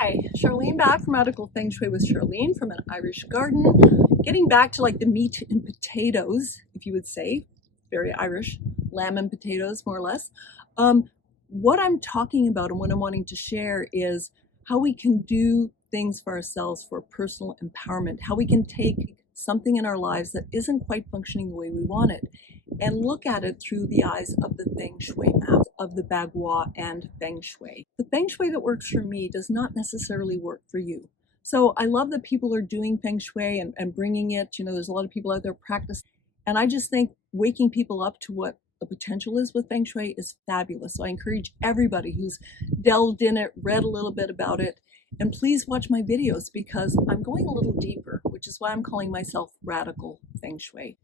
Hi, Charlene back from Radical Feng Shui with Charlene from an Irish garden. Getting back to like the meat and potatoes, if you would say, very Irish, lamb and potatoes, more or less. What I'm talking about and what I'm wanting to share is how we can do things for ourselves for personal empowerment, how we can take something in our lives that isn't quite functioning the way we want it and look at it through the eyes of the Feng Shui map of the Bagua and Feng Shui. The Feng Shui that works for me does not necessarily work for you. So I love that people are doing Feng Shui and bringing it. You know, there's a lot of people out there practicing. And I just think waking people up to what the potential is with Feng Shui is fabulous. So I encourage everybody who's delved in it, read a little bit about it, and please watch my videos because I'm going a little deeper, which is why I'm calling myself Radical Feng Shui.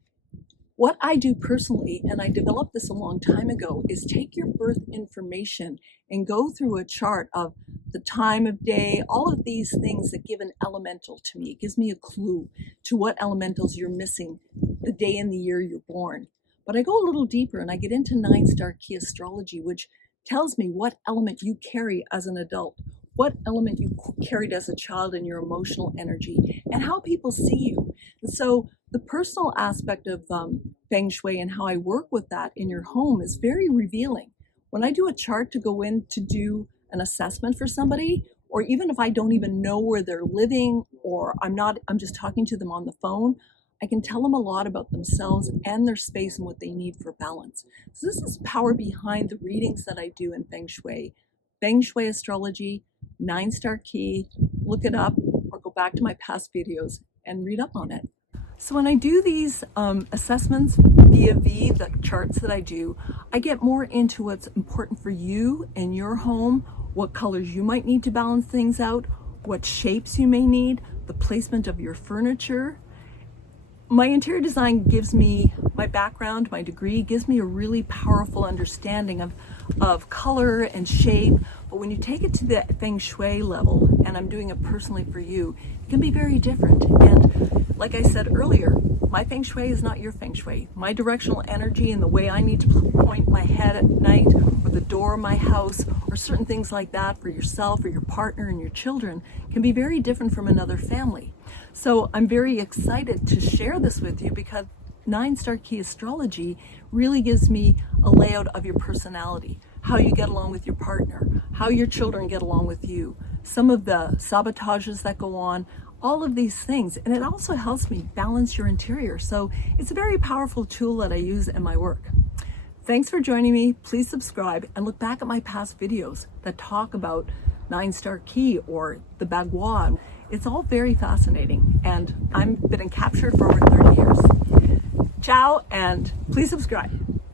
What I do personally, and I developed this a long time ago, is take your birth information and go through a chart of the time of day, all of these things that give an elemental to me. It gives me a clue to what elementals you're missing the day and the year you're born. But I go a little deeper and I get into 9-star key astrology, which tells me what element you carry as an adult, what element you carried as a child in your emotional energy, and how people see you. And so the personal aspect of Feng Shui and how I work with that in your home is very revealing. When I do a chart to go in to do an assessment for somebody, or even if I don't even know where they're living, or I'm just talking to them on the phone, I can tell them a lot about themselves and their space and what they need for balance. So this is power behind the readings that I do in Feng Shui. Feng Shui astrology, 9-star key, look it up or go back to my past videos and read up on it. So when I do these assessments via the charts that I do, I get more into what's important for you and your home, what colors you might need to balance things out, what shapes you may need, the placement of your furniture. My interior design gives me, my background, my degree, gives me a really powerful understanding of color and shape. But when you take it to the Feng Shui level, and I'm doing it personally for you, it can be very different. And like I said earlier, my Feng Shui is not your Feng Shui. My directional energy and the way I need to point my head at night, or the door of my house, or certain things like that for yourself or your partner and your children can be very different from another family. So I'm very excited to share this with you because 9-star key astrology really gives me a layout of your personality, how you get along with your partner, how your children get along with you, some of the sabotages that go on, all of these things. And it also helps me balance your interior. So it's a very powerful tool that I use in my work. Thanks for joining me. Please subscribe and look back at my past videos that talk about 9-star key or the Bagua. It's all very fascinating and I've been captured for over 30 years. Ciao, and please subscribe.